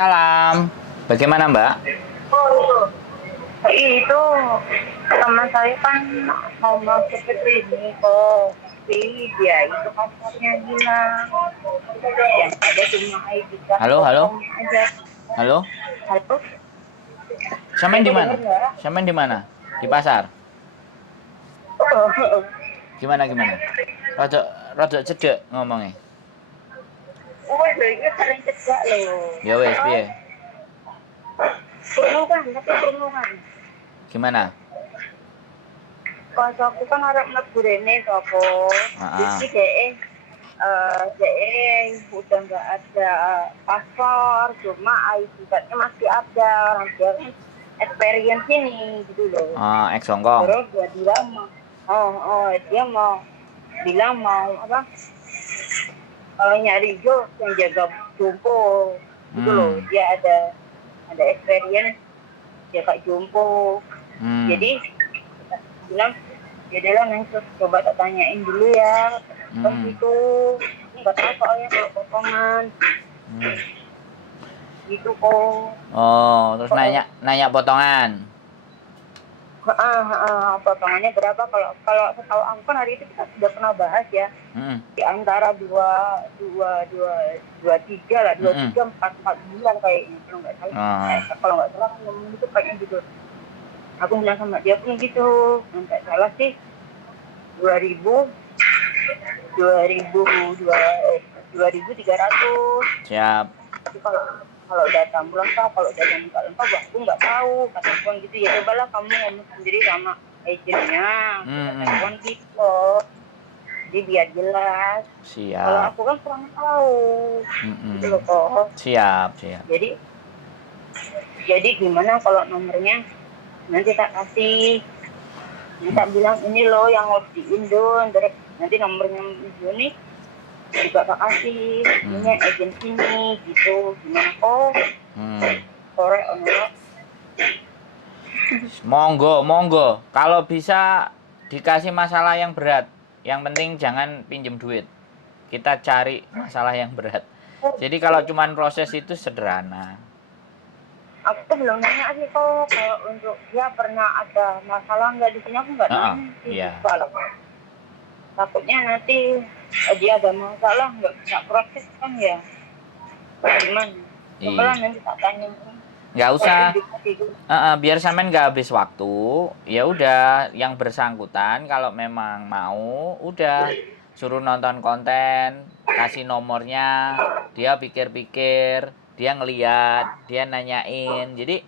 Salam. Bagaimana, Mbak? Itu teman saya kan mau masuk ke klinik kok, tapi dia itu paspornya hilang. Yang ada cuma ID card Halo, halo. potongnya aja. Halo. Halo, Samain di Ente mana? denger nggak? Samain di mana? Di pasar. Gimana? Rada rada cedek ngomongnya. Wah, ini sering cegak loh. Ya wes, Oh, piye? perlu kan, tapi perlu kan. Gimana? Pas aku kan harap mlebu rene sapa. Ah, Jadi udah nggak ada paspor, cuma ID card-nya masih ada. Orang dia kan experience ini gitu loh. ex Hongkong. Terus dia bilang dia mau bilang mau apa? Nyari job yang jaga jompo gitu loh. Dia ada experience jaga jompo. Jadi bilang ya adalah nanti coba tak tanyain dulu ya kan gitu, nggak tahu soalnya kalau potongan gitu kok. Oh, terus nanya potongan. Potongannya berapa? Kalau setahu aku kan hari itu kita sudah pernah bahas ya, di antara dua tiga lah, 4 bulan kayaknya kalau nggak salah. Kalau nggak salah kan ngomong itu kayaknya gitu. Aku bilang sama dia pun gitu, nggak salah sih 2.300. Siap. Tapi kalau data bulan kalau data buka lengkap aku nggak tahu, kata Puan gitu. Ya cobalah kamu ngomong sendiri sama agennya, kata Puan gitu. Jadi biar jelas. Siap. Kalau aku kan kurang tahu. Gitu loh kok. Siap. Jadi gimana kalau nomornya nanti tak kasih, kita bilang ini loh yang harus di Indo, nanti nomornya ini juga tak kasih, ini agensi nih gitu. Gimana kok? Sore enggak? Monggo. Kalau bisa dikasih masalah yang berat. Yang penting jangan pinjem duit. Kita cari masalah yang berat. Jadi kalau cuman proses itu sederhana. Aku belum nanya sih kok, kalau untuk dia pernah ada masalah nggak di sini, aku nggak nanya sih. Iya. Takutnya nanti dia ada masalah nggak bisa proses kan ya. Gimana? Coba nanti tak tanya. Nggak usah. Biar sampean nggak habis waktu. Ya udah, yang bersangkutan kalau memang mau, udah suruh nonton konten, kasih nomornya, dia pikir-pikir, dia ngeliat, dia nanyain. Jadi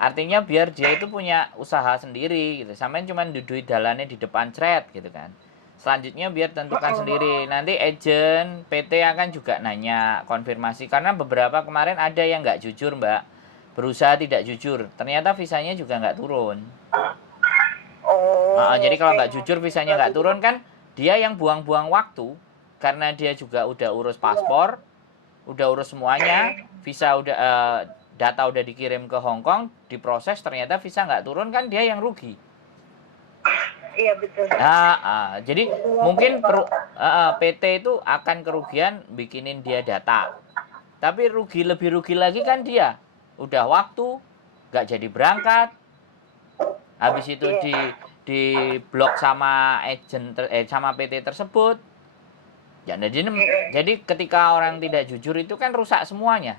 artinya biar dia itu punya usaha sendiri gitu. Sampean cuma duduk dalannya di depan thread gitu kan. Selanjutnya biar tentukan sendiri. Nanti agent PT akan juga nanya konfirmasi, karena beberapa kemarin ada yang nggak jujur, Mbak. Berusaha tidak jujur, ternyata visanya juga nggak turun. Jadi kalau nggak jujur visanya nggak turun kan dia yang buang-buang waktu, karena dia juga udah urus paspor, udah urus semuanya, visa udah data udah dikirim ke Hong Kong, diproses, ternyata visa nggak turun, kan dia yang rugi. Iya betul. Jadi mungkin PT itu akan kerugian bikinin dia data, tapi lebih rugi lagi kan dia udah waktu nggak jadi berangkat, habis itu di blok sama sama PT tersebut. Jadi ketika orang tidak jujur itu kan rusak semuanya.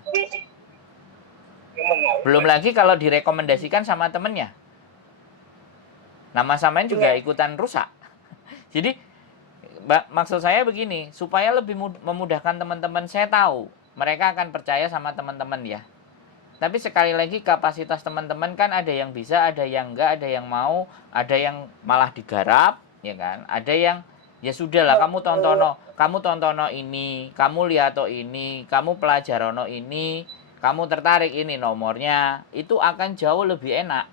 Belum lagi kalau direkomendasikan sama temennya, nama samain juga ikutan rusak. Jadi maksud saya begini, supaya lebih memudahkan teman-teman, saya tahu mereka akan percaya sama teman-teman ya. Tapi sekali lagi kapasitas teman-teman kan ada yang bisa, ada yang enggak, ada yang mau, ada yang malah digarap, ya kan? Ada yang ya sudahlah, kamu tontono ini, kamu lihat ini, kamu pelajarono ini, kamu tertarik ini nomornya, itu akan jauh lebih enak.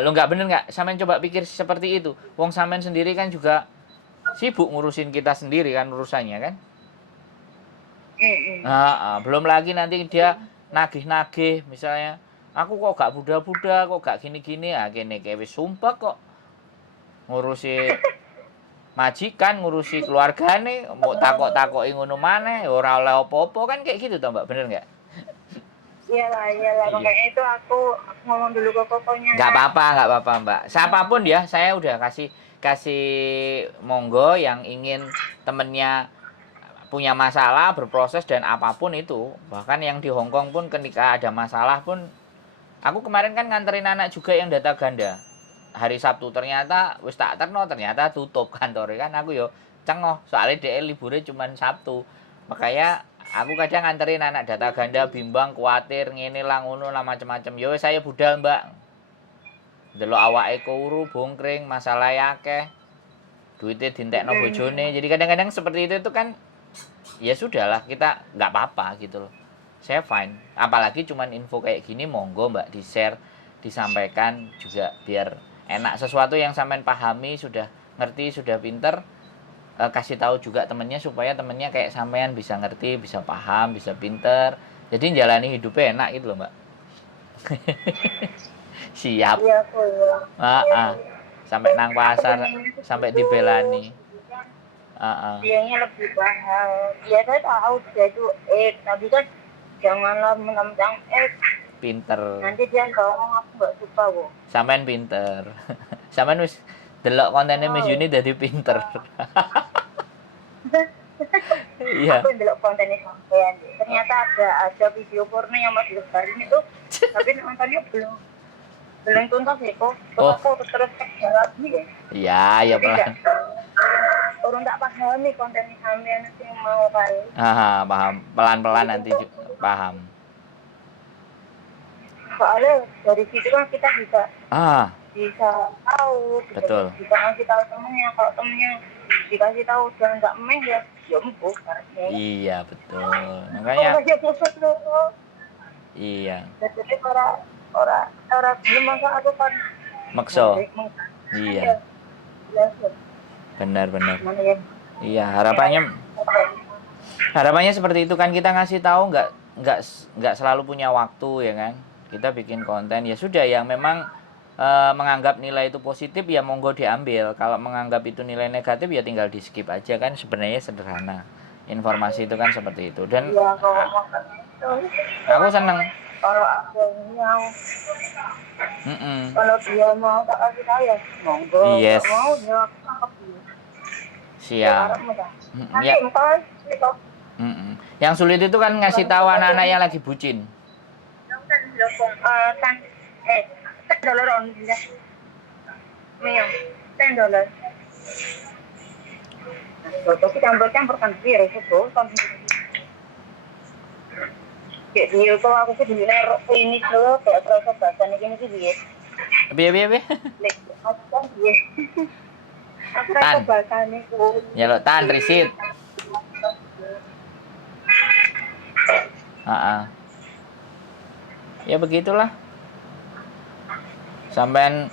Lo nggak bener nggak? Sampean coba pikir seperti itu. Wong sampean sendiri kan juga sibuk ngurusin kita sendiri kan urusannya kan. Belum lagi nanti dia nagih-nagih, misalnya aku kok gak buda-buda, kok gak gini-gini, kene kayak wis sumpah kok ngurusin majikan, ngurusi keluargane, mau takok-takoki ngono maneh, ora oleh apa-apa kan kayak gitu toh Mbak, bener nggak? Iyalah, Iya. makanya itu aku ngomong dulu ke kokonya. Nggak apa-apa Mbak. Siapapun ya, saya udah kasih kasih monggo yang ingin temennya punya masalah, berproses dan apapun itu. Bahkan yang di Hong Kong pun ketika ada masalah pun, aku kemarin kan nganterin anak juga yang data ganda. Hari Sabtu ternyata wis tak terno ternyata tutup kantornya kan aku yo cengoh soalnya DL liburnya cuma Sabtu. Makanya aku kadang nganterin anak data ganda bimbang kuatir ngene lah ngono lah macam-macam. Yo saya budal Mbak. Delok awake kuru bongkring masalah akeh. Duitnya dintekno bojone. Jadi kadang-kadang seperti itu kan ya sudahlah kita nggak apa-apa gitu loh. Saya fine. Apalagi cuman info kayak gini monggo Mbak di share, disampaikan juga biar enak sesuatu yang sampean pahami sudah ngerti sudah pinter kasih tahu juga temennya supaya temennya kayak sampean bisa ngerti bisa paham bisa pinter jadi jalani hidupnya enak gitu loh Mbak. Siap. Iya aku ya. Sampai nang pasar sampai dibelani. Dianya lebih paham. Ya saya tahu dia itu tapi kan janganlah menentang Pinter. Nanti dia ngomong aku nggak suka kok. Sampean pinter. Sampean wis delok kontennya Miss Yuni jadi pinter. Iya. Aku delok kontennya sampean. Ternyata ada video porno yang masih lebarin itu, tapi nontonnya belum tuntas ya kok. Aku terus cek lagi ya. Iya, ya pelan. Orang tak pahami kontennya sampean yang mau kali. Paham. Pelan-pelan nanti paham. Soalnya dari situ kan kita bisa tahu, betul. Bisa ngasih tahu temennya, kalau temennya dikasih tahu jangan nggak meh ya empuk. Iya betul. Makanya. Iya. Jadi orang belum masa aku kan. Makso. Iya. Benar. Iya harapannya seperti itu kan kita ngasih tahu nggak selalu punya waktu ya kan. Kita bikin konten ya sudah yang memang menganggap nilai itu positif ya monggo diambil. Kalau menganggap itu nilai negatif ya tinggal di skip aja kan sebenarnya sederhana. Informasi itu kan seperti itu dan ya, aku seneng. Kalau aku yang kalau dia mau tak kasih tahu ya monggo. Yes. Mau ya siap. Ya. Yang sulit itu kan ngasih tahu anak-anak yang lagi bucin. $10 on dia. $10. Tapi campur kan biar itu kan. Jadi kok aku sih dulu ini dulu kayak proses bahasanya gini sih dia. Piye? Tan. Ya lo tan risit. Ya begitulah. Sampean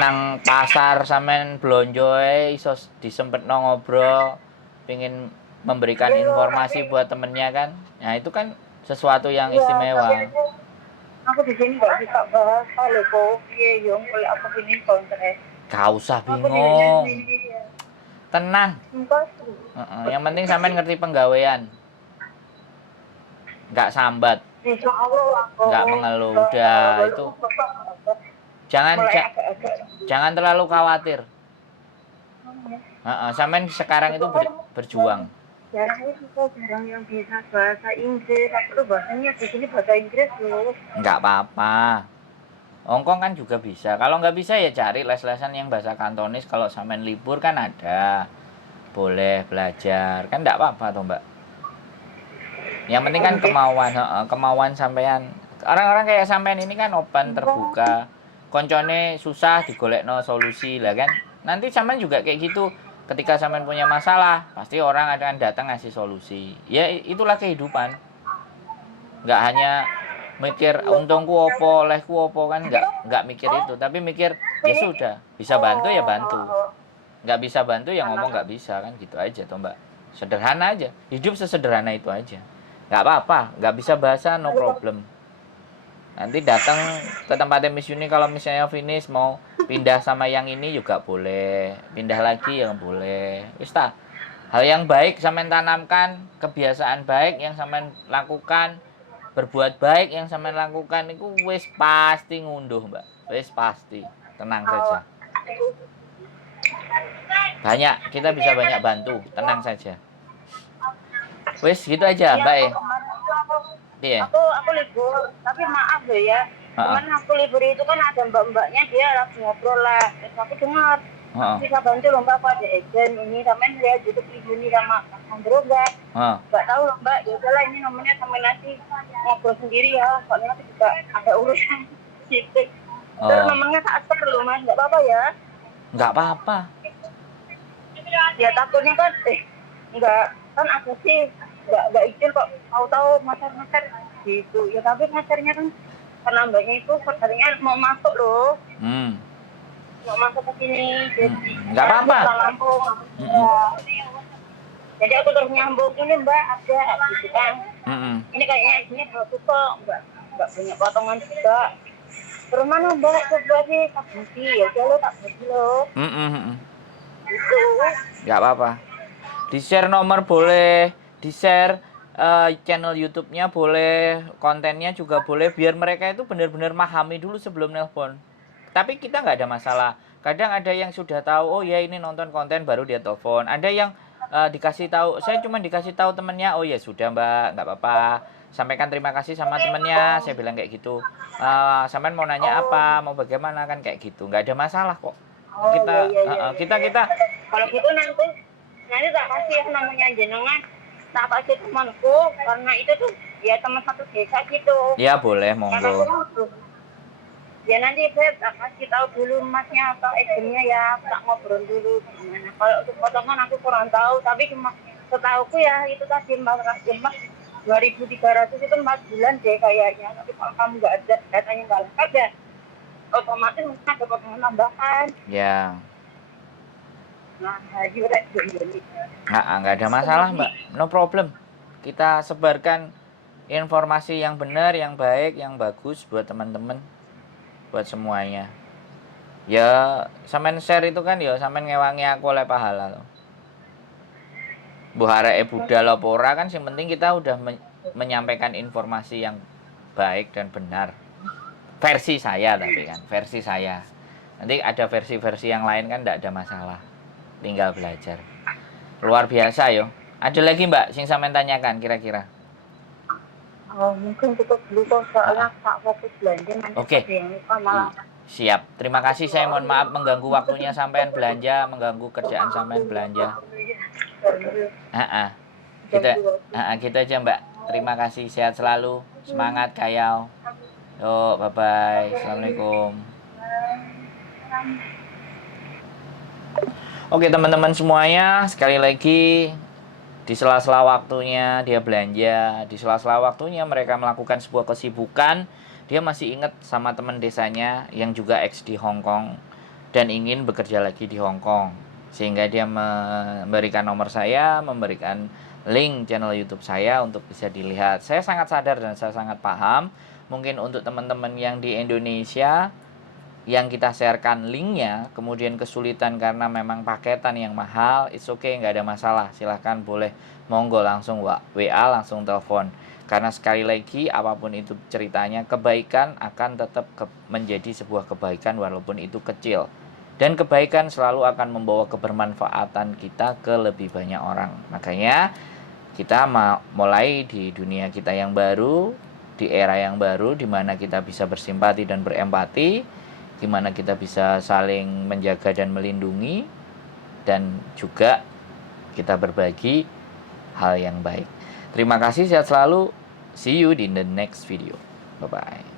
nang pasar, sampean blonjo iso disempetno ngobrol, pengin memberikan informasi buat temennya kan. Nah, itu kan sesuatu yang istimewa. Aku di sini enggak bisa bahas kalau kok piye yo kalau aku pengin kontrak. Gak usah bingung. Tenang. Yang penting sampean ngerti penggawean. Nggak sambat. Nggak mengeluh. Udah itu. Jangan terlalu khawatir. Sampean sekarang itu berjuang. Jarang yang bisa bahasa Inggris. Aku tuh bahasanya di sini bahasa Inggris loh. Nggak apa-apa. Hongkong kan juga bisa. Kalau nggak bisa ya cari les-lesan yang bahasa Kantonis. Kalau sampean libur kan ada. Boleh belajar. Kan nggak apa-apa toh Mbak. Yang penting kan kemauan sampean. Orang-orang kayak sampean ini kan open, terbuka. Koncone susah digolekno solusi lah kan. Nanti sampean juga kayak gitu. Ketika sampean punya masalah, pasti orang akan datang ngasih solusi. Ya itulah kehidupan. Nggak hanya mikir untungku opo, olehku opo kan nggak mikir itu, tapi mikir ya sudah, bisa bantu ya bantu. Nggak bisa bantu ya ngomong nggak bisa kan gitu aja toh Mbak. Sederhana aja. Hidup sesederhana itu aja. Nggak apa-apa, nggak bisa bahasa no problem. Nanti datang ke tempatnya Miss Yuni, kalau misalnya finish mau pindah sama yang ini juga boleh, pindah lagi yang boleh. Wis ta. Hal yang baik sampean tanamkan, kebiasaan baik yang sampean lakukan, berbuat baik yang sampean lakukan itu wis pasti ngunduh, Mbak. Wis pasti. Tenang saja. Banyak, kita bisa banyak bantu, tenang saja. Wis gitu aja, Mbak. Iya. Aku libur, tapi maaf loh ya. Kemarin aku libur itu kan ada mbak-mbaknya, dia lagi ngobrol lah. Terus aku dengar, bisa bantu loh mbak, aku ada agent ini, sampean lihat YouTube ini sama Andro enggak? Enggak tahu loh mbak, ya udahlah ini nomornya sampai nanti ngobrol sendiri ya, soalnya nanti juga ada urusan sedikit. Terus nomornya tak share loh mas, enggak apa-apa ya? Enggak apa-apa. Ya takutnya kan, enggak, kan aku sih enggak izin kok, tahu-tahu master gitu. Ya tapi masternya kan karena mbaknya itu katanya mau masuk loh. Mau masuk ke sini, jadi enggak apa-apa. Lampung. Jadi aku terus nyambung ini mbak ada gitu kan. Ini kayaknya ini bagus kok, enggak banyak potongan juga. Terus mana mbak coba sih tak bagi, ya udah lo tak bagi lo. Gitu. Enggak apa-apa. Di-share nomor boleh, di-share channel YouTube-nya boleh, kontennya juga boleh, biar mereka itu benar-benar memahami dulu sebelum nelpon. Tapi kita nggak ada masalah. Kadang ada yang sudah tahu, oh ya ini nonton konten baru dia telepon. Ada yang dikasih tahu, saya cuma dikasih tahu temennya, oh ya sudah mbak, nggak apa-apa. Sampaikan terima kasih sama temennya, saya bilang kayak gitu. Sampean mau nanya apa, mau bagaimana kan kayak gitu, nggak ada masalah kok. Kita. Kalau gitu nanti tak kasih ya namanya jenengan. Tak kasih temanku karena itu tuh ya teman satu desa gitu. Ya boleh, monggo. Ya nanti saya tak kasih tahu dulu masnya atau agentnya ya, tak ngobrol dulu gimana. Kalau untuk potongan aku kurang tahu, tapi cuma setahuku ya itu tadi Mas 2.300 itu 4 bulan deh kayaknya. Tapi kalau kamu nggak ada datanya nggak lengkap ya, otomatis mungkin ada potongan tambahan. Ya. Nah, juga nggak ada masalah mbak, no problem. Kita sebarkan informasi yang benar, yang baik, yang bagus buat teman-teman, buat semuanya. Ya sampean share itu kan ya sampean ngewangi aku oleh pahala loh. Buhara Buddha lopora kan yang penting kita udah menyampaikan informasi yang baik dan benar. Versi saya tapi kan, versi saya. Nanti ada versi-versi yang lain kan tidak ada masalah. Tinggal belajar. Luar biasa yo. Ada lagi mbak sing sampean tanyakan kira-kira? Mungkin cukup dulu kok soalnya tak fokus belanja nanti. Oke. Siap. Terima kasih, saya mohon maaf mengganggu waktunya sampean belanja, mengganggu kerjaan sampean belanja. Gitu aja mbak. Terima kasih, sehat selalu, semangat kayau. Yo, bye bye. Assalamualaikum. Oke teman-teman semuanya, sekali lagi di sela-sela waktunya dia belanja, di sela-sela waktunya mereka melakukan sebuah kesibukan, dia masih ingat sama teman desanya yang juga ex di Hong Kong dan ingin bekerja lagi di Hong Kong, sehingga dia memberikan nomor saya, memberikan link channel YouTube saya untuk bisa dilihat. Saya sangat sadar dan saya sangat paham, mungkin untuk teman-teman yang di Indonesia yang kita sharekan linknya kemudian kesulitan karena memang paketan yang mahal, it's okay, nggak ada masalah, silahkan boleh monggo langsung WA, langsung telepon. Karena sekali lagi apapun itu ceritanya, kebaikan akan tetap menjadi sebuah kebaikan walaupun itu kecil, dan kebaikan selalu akan membawa kebermanfaatan kita ke lebih banyak orang. Makanya kita mulai di dunia kita yang baru, di era yang baru, di mana kita bisa bersimpati dan berempati, gimana kita bisa saling menjaga dan melindungi, dan juga kita berbagi hal yang baik. Terima kasih, sehat selalu. See you in the next video. Bye-bye.